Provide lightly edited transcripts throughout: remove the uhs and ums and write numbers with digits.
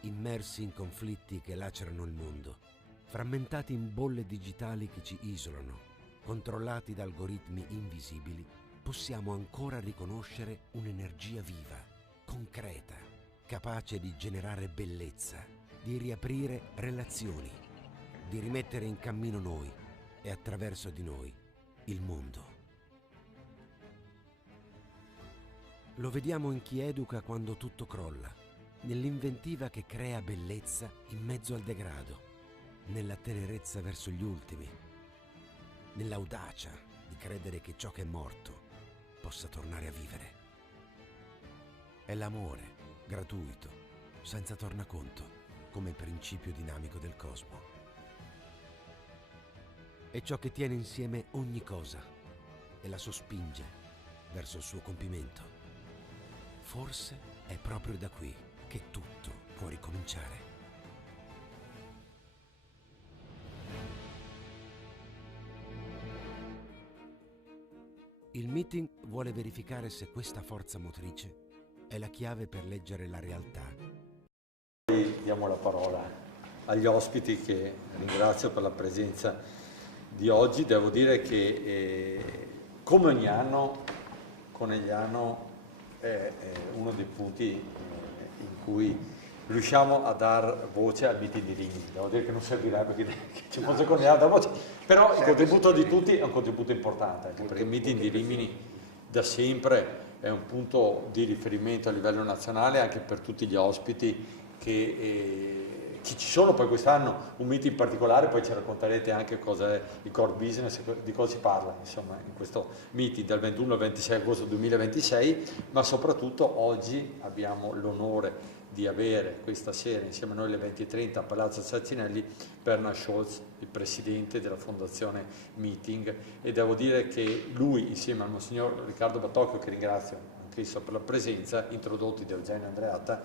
immersi in conflitti che lacerano il mondo, frammentati in bolle digitali che ci isolano, controllati da algoritmi invisibili, possiamo ancora riconoscere un'energia viva, concreta, capace di generare bellezza, di riaprire relazioni, di rimettere in cammino noi e attraverso di noi il mondo. Lo vediamo in chi educa quando tutto crolla, nell'inventiva che crea bellezza in mezzo al degrado, nella tenerezza verso gli ultimi, nell'audacia di credere che ciò che è morto possa tornare a vivere. È l'amore, gratuito, senza tornaconto, come principio dinamico del cosmo. È ciò che tiene insieme ogni cosa e la sospinge verso il suo compimento. Forse è proprio da qui che tutto può ricominciare. Il meeting vuole verificare se questa forza motrice è la chiave per leggere la realtà. Diamo la parola agli ospiti, che ringrazio per la presenza di oggi. Devo dire che come ogni anno Conegliano è uno dei punti in cui riusciamo a dar voce al meeting di Rimini. Devo dire che non servirebbe che ci fosse Conegliano a dar voce, però il contributo di tutti è un contributo importante, anche perché il meeting di Rimini da sempre è un punto di riferimento a livello nazionale anche per tutti gli ospiti che ci sono. Poi quest'anno un meeting particolare, poi ci racconterete anche cosa è il core business, di cosa si parla insomma in questo meeting dal 21 al 26 agosto 2026, ma soprattutto oggi abbiamo l'onore di avere questa sera insieme a noi alle 20:30 a Palazzo Saccinelli Bernhard Scholz, il presidente della fondazione Meeting, e devo dire che lui insieme al Monsignor Riccardo Battocchio, che ringrazio anch'esso per la presenza, introdotti da Eugenio Andreatta,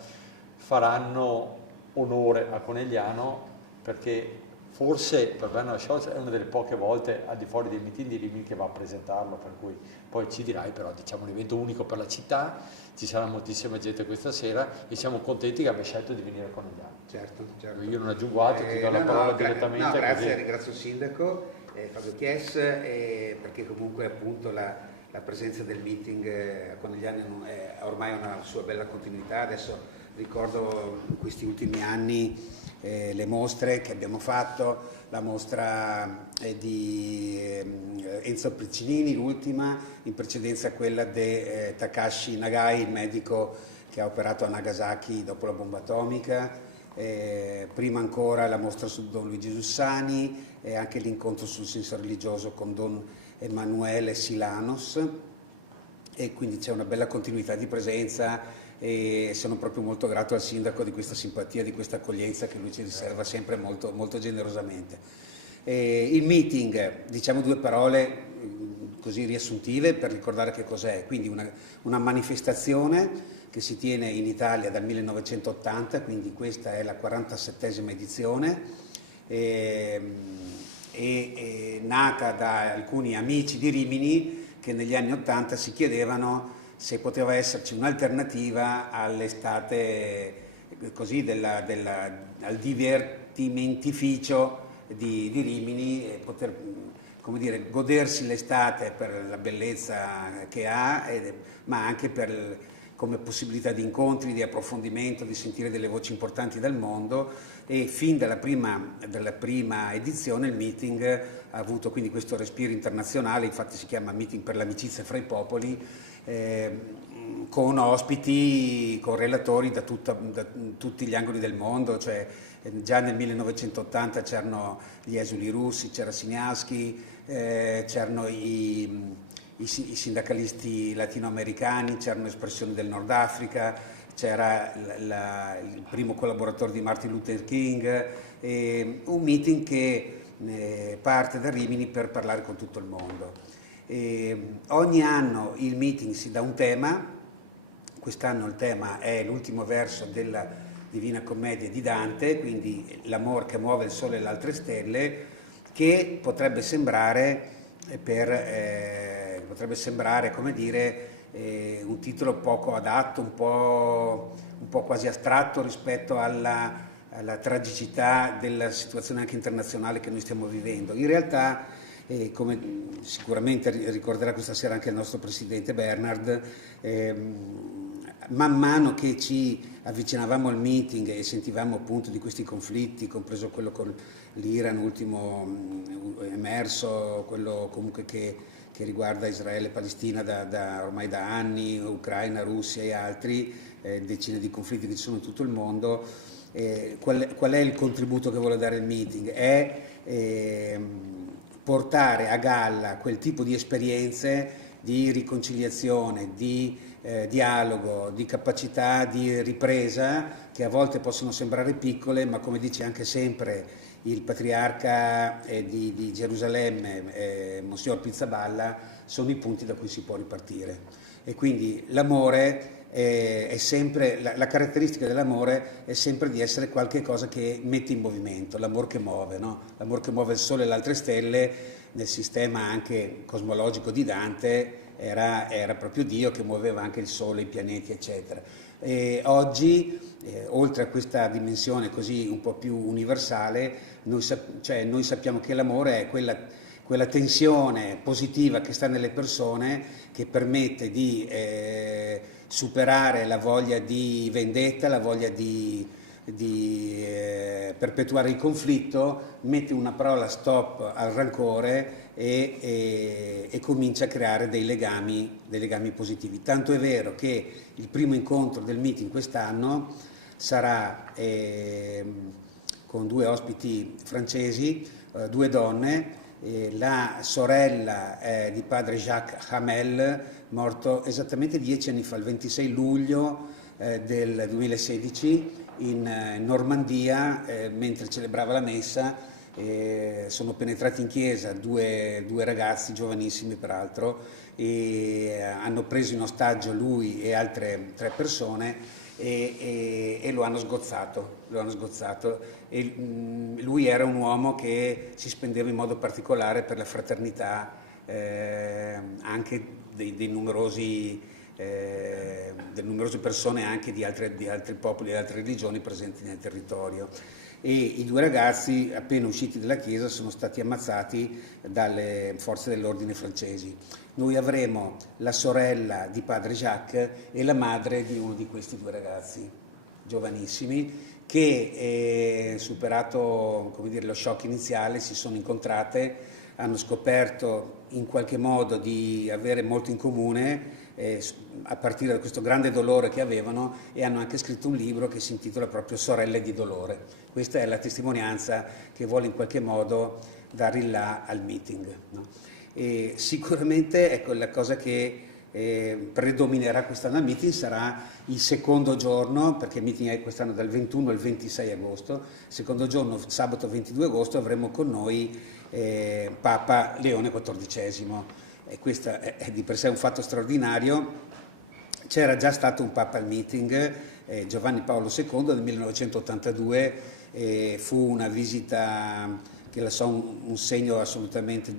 faranno onore a Conegliano, perché forse per Bernhard Scholz è una delle poche volte al di fuori dei meeting di Rimini che va a presentarlo, per cui poi ci dirai, però diciamo un evento unico per la città, ci sarà moltissima gente questa sera e siamo contenti che abbia scelto di venire a Conegliano. Certo. Io non aggiungo altro, ti do la parola direttamente. No, grazie, ringrazio il sindaco Fabio Chies, perché comunque appunto la presenza del meeting a Conegliano è ormai una sua bella continuità. Adesso ricordo in questi ultimi anni le mostre che abbiamo fatto, la mostra di Enzo Piccinini, l'ultima, in precedenza quella di Takashi Nagai, il medico che ha operato a Nagasaki dopo la bomba atomica, prima ancora la mostra su Don Luigi Giussani e anche l'incontro sul senso religioso con Don Emanuele Silanos, e quindi c'è una bella continuità di presenza e sono proprio molto grato al sindaco di questa simpatia, di questa accoglienza che lui ci riserva sempre molto, molto generosamente. Il meeting, diciamo due parole così riassuntive per ricordare che cos'è. Quindi una manifestazione che si tiene in Italia dal 1980, quindi questa è la 47esima edizione, nata da alcuni amici di Rimini che negli anni 80 si chiedevano se poteva esserci un'alternativa all'estate così al divertimentificio di Rimini, e poter, come dire, godersi l'estate per la bellezza che ha, ma anche come possibilità di incontri, di approfondimento, di sentire delle voci importanti dal mondo. E fin dalla prima edizione il meeting ha avuto quindi questo respiro internazionale, infatti si chiama Meeting per l'amicizia fra i popoli, con ospiti, con relatori da tutti gli angoli del mondo. Cioè, già nel 1980 c'erano gli esuli russi, c'era Siniavsky, c'erano i sindacalisti latinoamericani, c'erano espressioni del Nord Africa, c'era il primo collaboratore di Martin Luther King, un meeting che parte da Rimini per parlare con tutto il mondo. Ogni anno il meeting si dà un tema. Quest'anno il tema è l'ultimo verso della Divina Commedia di Dante, quindi l'amor che muove il sole e le altre stelle, che potrebbe sembrare, come dire, un titolo poco adatto, un un po' quasi astratto rispetto alla tragicità della situazione anche internazionale che noi stiamo vivendo. In realtà, come sicuramente ricorderà questa sera anche il nostro presidente Bernard, man mano che ci avvicinavamo al meeting e sentivamo appunto di questi conflitti, compreso quello con l'Iran ultimo emerso, quello comunque che riguarda Israele e Palestina ormai da anni, Ucraina, Russia e altri, decine di conflitti che ci sono in tutto il mondo. Qual è il contributo che vuole dare il meeting? È portare a galla quel tipo di esperienze di riconciliazione, di dialogo, di capacità di ripresa, che a volte possono sembrare piccole, ma come dice anche sempre il patriarca di Gerusalemme, Monsignor Pizzaballa, sono i punti da cui si può ripartire. E quindi l'amore è sempre, la caratteristica dell'amore è sempre di essere qualche cosa che mette in movimento, l'amor che muove, no? L'amor che muove il sole e le altre stelle. Nel sistema anche cosmologico di Dante era proprio Dio che muoveva anche il sole, i pianeti, eccetera. E oggi, oltre a questa dimensione così un po' più universale, noi sappiamo che l'amore è quella tensione positiva che sta nelle persone, che permette di superare la voglia di vendetta, la voglia di perpetuare il conflitto, mette una parola stop al rancore e comincia a creare dei legami positivi. Tanto è vero che il primo incontro del meeting quest'anno sarà con 2 ospiti francesi, 2 donne, la sorella di padre Jacques Hamel, morto esattamente 10 anni fa, il 26 luglio del 2016, in Normandia, mentre celebrava la messa. Sono penetrati in chiesa due ragazzi giovanissimi peraltro, e hanno preso in ostaggio lui e altre 3 persone e lo hanno sgozzato. E lui era un uomo che si spendeva in modo particolare per la fraternità anche delle numerose persone anche di altri popoli e altre religioni presenti nel territorio. E i 2 ragazzi, appena usciti dalla chiesa, sono stati ammazzati dalle forze dell'ordine francesi. Noi avremo la sorella di padre Jacques e la madre di uno di questi 2 ragazzi giovanissimi che, superato, come dire, lo shock iniziale, si sono incontrate, hanno scoperto in qualche modo di avere molto in comune a partire da questo grande dolore che avevano, e hanno anche scritto un libro che si intitola proprio Sorelle di dolore. Questa è la testimonianza che vuole in qualche modo dare il là al meeting, no? E sicuramente, ecco, la cosa che predominerà quest'anno al meeting sarà il secondo giorno, perché il meeting è quest'anno dal 21 al 26 agosto, il secondo giorno, sabato 22 agosto, avremo con noi Papa Leone XIV. E questo è di per sé un fatto straordinario. C'era già stato un Papa al meeting, Giovanni Paolo II, nel 1982, fu una visita che lasciò un segno assolutamente,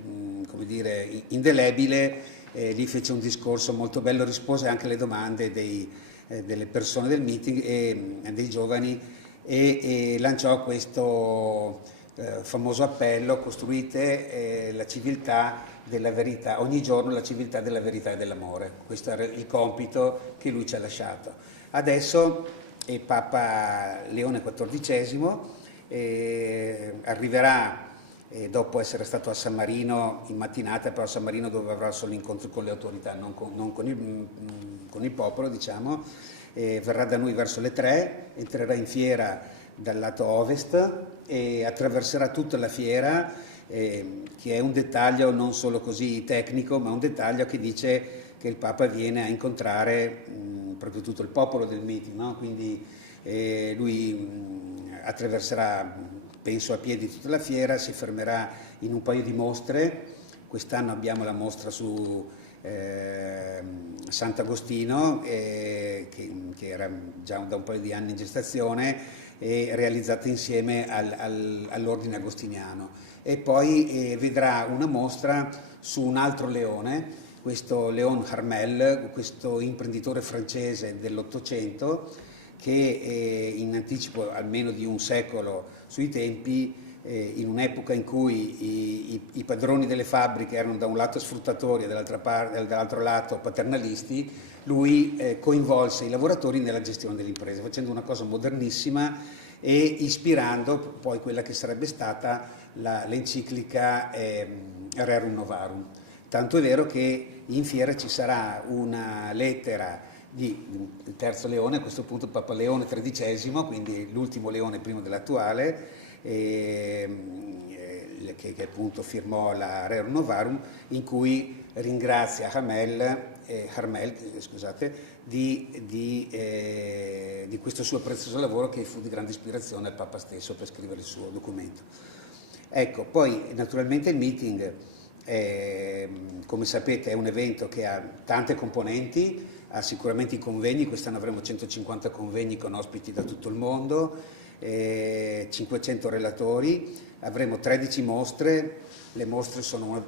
come dire, indelebile. Lì fece un discorso molto bello, rispose anche alle domande delle persone del meeting e dei giovani, e lanciò questo famoso appello: costruite la civiltà della verità, ogni giorno la civiltà della verità e dell'amore. Questo era il compito che lui ci ha lasciato. Adesso Papa Leone XIV arriverà dopo essere stato a San Marino in mattinata, però a San Marino dove avrà solo incontri con le autorità, non con il popolo, diciamo. Verrà da noi verso le 3, entrerà in fiera dal lato ovest e attraverserà tutta la fiera, che è un dettaglio non solo così tecnico, ma un dettaglio che dice che il Papa viene a incontrare proprio tutto il popolo del meeting, no? Quindi lui attraverserà, penso, a piedi tutta la fiera, si fermerà in un paio di mostre. Quest'anno abbiamo la mostra su Sant'Agostino, che era già da un paio di anni in gestazione, e realizzata insieme all'ordine agostiniano. E poi vedrà una mostra su un altro leone, questo Léon Harmel, questo imprenditore francese dell'Ottocento, che in anticipo almeno di un secolo sui tempi, in un'epoca in cui i padroni delle fabbriche erano da un lato sfruttatori e dall'altro lato paternalisti, lui coinvolse i lavoratori nella gestione dell'impresa, facendo una cosa modernissima e ispirando poi quella che sarebbe stata l'enciclica Rerum Novarum. Tanto è vero che in fiera ci sarà una lettera del terzo leone, a questo punto Papa Leone XIII, quindi l'ultimo leone prima dell'attuale, che appunto firmò la Rerum Novarum, in cui ringrazia Harmel di questo suo prezioso lavoro, che fu di grande ispirazione al Papa stesso per scrivere il suo documento. Ecco, poi naturalmente il meeting, come sapete, è un evento che ha tante componenti, ha sicuramente i convegni. Quest'anno avremo 150 convegni con ospiti da tutto il mondo, 500 relatori, avremo 13 mostre. Le mostre sono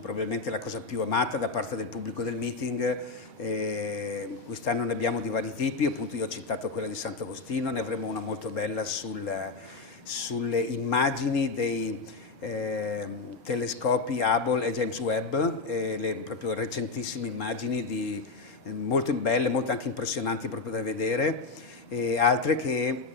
probabilmente la cosa più amata da parte del pubblico del meeting. Quest'anno ne abbiamo di vari tipi, appunto io ho citato quella di Sant'Agostino, ne avremo una molto bella sulle immagini dei telescopi Hubble e James Webb, le proprio recentissime immagini molto belle, molto anche impressionanti proprio da vedere, altre che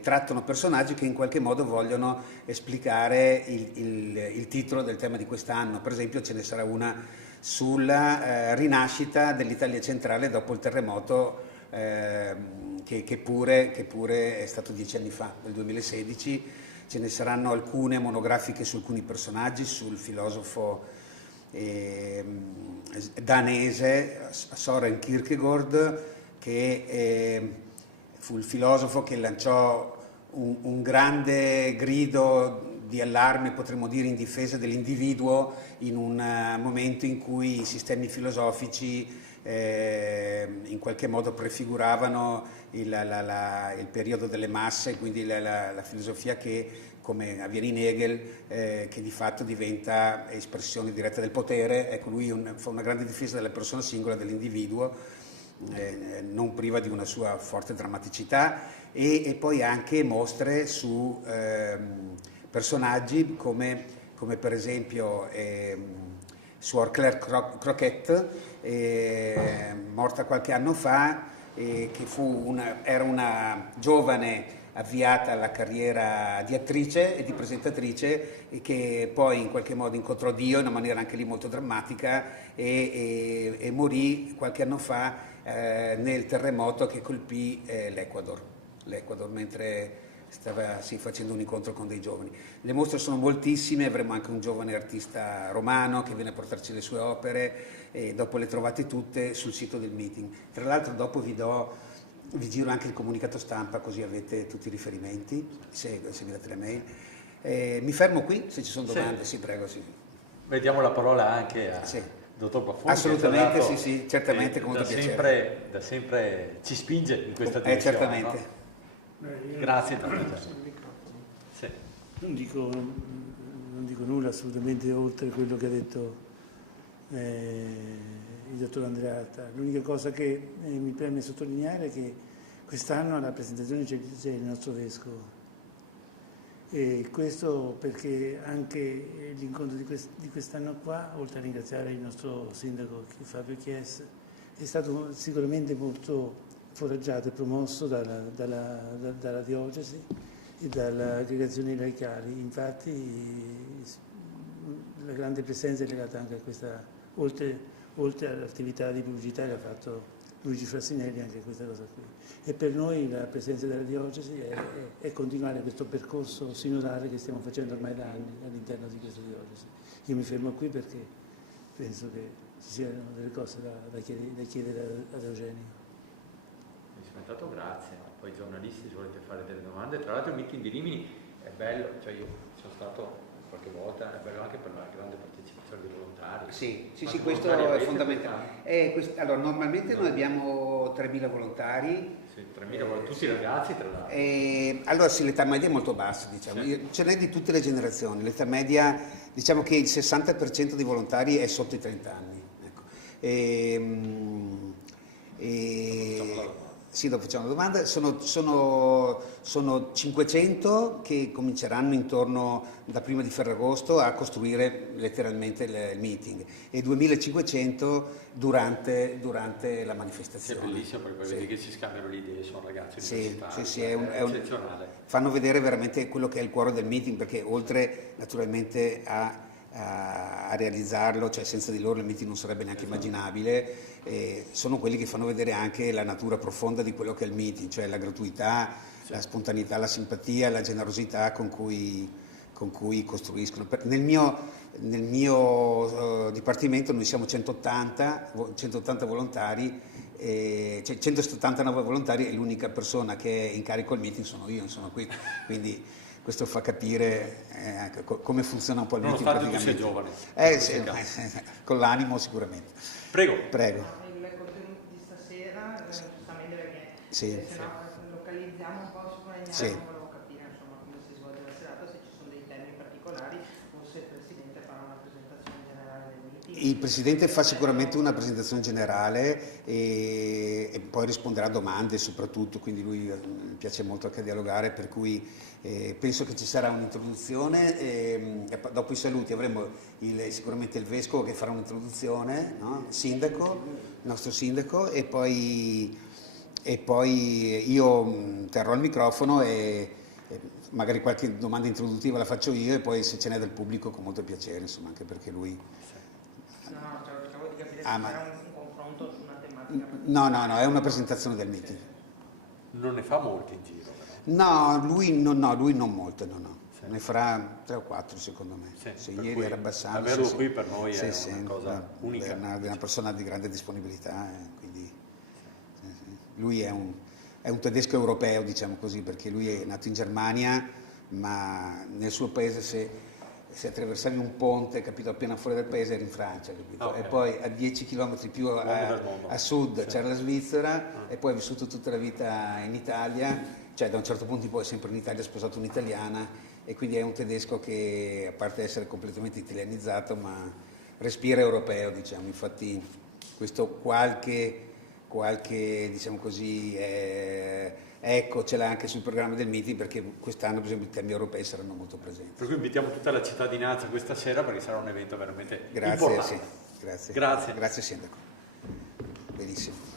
trattano personaggi che in qualche modo vogliono esplicare il titolo del tema di quest'anno. Per esempio ce ne sarà una sulla rinascita dell'Italia centrale dopo il terremoto, che pure è stato 10 anni fa, nel 2016. Ce ne saranno alcune monografiche su alcuni personaggi, sul filosofo danese Søren Kierkegaard, che fu il filosofo che lanciò un grande grido di allarme, potremmo dire, in difesa dell'individuo in un momento in cui i sistemi filosofici in qualche modo prefiguravano il periodo delle masse, quindi la filosofia che, come avviene in Hegel, che di fatto diventa espressione diretta del potere. Ecco, lui fa una grande difesa della persona singola, dell'individuo, non priva di una sua forte drammaticità, e poi anche mostre su personaggi come per esempio Suor Claire Croquette, morta qualche anno fa, che era una giovane avviata alla carriera di attrice e di presentatrice, e che poi in qualche modo incontrò Dio in una maniera anche lì molto drammatica, e morì qualche anno fa nel terremoto che colpì l'Ecuador, mentre stava facendo un incontro con dei giovani. Le mostre sono moltissime, avremo anche un giovane artista romano che viene a portarci le sue opere, e dopo le trovate tutte sul sito del meeting. Tra l'altro dopo vi giro anche il comunicato stampa, così avete tutti i riferimenti, se vi date le mail. Mi fermo qui, se ci sono domande. Sì, prego. Sì. Vediamo la parola anche a dottor Baffuoni. Assolutamente, sì, certamente, con molto piacere. Da sempre ci spinge in questa direzione. Certamente. No? Grazie. Sì. Non dico nulla assolutamente oltre quello che ha detto il dottor Andreatta. L'unica cosa che mi preme sottolineare è che quest'anno alla presentazione c'è il nostro vescovo, e questo perché anche l'incontro di quest'anno qua, oltre a ringraziare il nostro sindaco Fabio Chies, è stato sicuramente molto foraggiato e promosso dalla diocesi e dalle aggregazioni laicali. Infatti la grande presenza è legata anche a questa, oltre all'attività di pubblicità che ha fatto Luigi Frassinelli, anche questa cosa qui. E per noi la presenza della diocesi è continuare questo percorso sinodale che stiamo facendo ormai da anni all'interno di questa diocesi. Io mi fermo qui perché penso che ci siano delle cose da chiedere ad Eugenio. Intanto grazie, poi giornalisti se volete fare delle domande. Tra l'altro il meeting di Rimini è bello, cioè io sono stato qualche volta, è bello anche per la grande partecipazione dei volontari. Sì, questo è fondamentale. Allora, normalmente noi abbiamo 3.000 volontari. Sì, 3.000, tutti i ragazzi tra l'altro. Allora sì, l'età media è molto bassa, diciamo. Sì. Ce n'è di tutte le generazioni, l'età media, diciamo che il 60% dei volontari è sotto i 30 anni. Ecco. Sì, dopo facciamo una domanda. Sono 500 che cominceranno intorno da prima di Ferragosto a costruire letteralmente il meeting e 2500 durante la Sì, è manifestazione. bellissimo perché poi vedi che si scambiano le idee, sono ragazzi Sì, universitari, sì, è eccezionale. fanno vedere veramente quello che è il cuore del meeting, perché oltre naturalmente a realizzarlo, cioè senza di loro il meeting non sarebbe neanche immaginabile, sono quelli che fanno vedere anche la natura profonda di quello che è il meeting, cioè la gratuità, la spontaneità, la simpatia, la generosità con cui costruiscono. Nel mio dipartimento noi siamo 180 volontari, cioè 179 volontari e l'unica persona che è in carico al meeting sono io, insomma, quindi questo fa capire come funziona un po' il meeting. Nonostante tu sia giovane. Sì, con l'animo sicuramente. Prego. Il contenuto di stasera, giustamente perché Sì. se no localizziamo un po' su Fagnano, Sì. volevo capire insomma come si svolge la serata, se ci sono dei temi particolari o se il Presidente farà una presentazione generale del meeting. Il Presidente fa sicuramente una presentazione generale e poi risponderà a domande soprattutto, quindi lui piace molto anche dialogare, per cui penso che ci sarà un'introduzione e dopo i saluti avremo sicuramente il Vescovo che farà un'introduzione, no? Il nostro Sindaco e poi io terrò il microfono e magari qualche domanda introduttiva la faccio io e poi se ce n'è del pubblico con molto piacere, insomma, anche perché lui... No, cioè, cercavo di capire se ma- c'era un confronto su una tematica. No, è una presentazione del meeting. Non ne fa molti in giro, però. No, lui non molto, no. Ne farà 3 o 4 secondo me. Sì, Sì, per ieri cui era abbastanza. averlo sì. qui per noi è Sì, una cosa unica. È una persona di grande disponibilità, quindi sì. Lui è un tedesco europeo, diciamo così, perché lui è nato in Germania, ma nel suo paese se attraversavi un ponte, capito, appena fuori dal paese eri in Francia, capito? Okay. E poi a 10 km più a sud c'era la Svizzera e poi ha vissuto tutta la vita in Italia, cioè da un certo punto in poi sempre in Italia, ha sposato un'italiana e quindi è un tedesco che a parte essere completamente italianizzato ma respira europeo, diciamo, infatti questo qualche diciamo così ecco ce l'ha anche sul programma del meeting perché quest'anno per esempio i temi europei saranno molto presenti. Per cui invitiamo tutta la cittadinanza questa sera perché sarà un evento veramente Grazie, importante. sì, grazie. Grazie. Grazie Sindaco. Benissimo.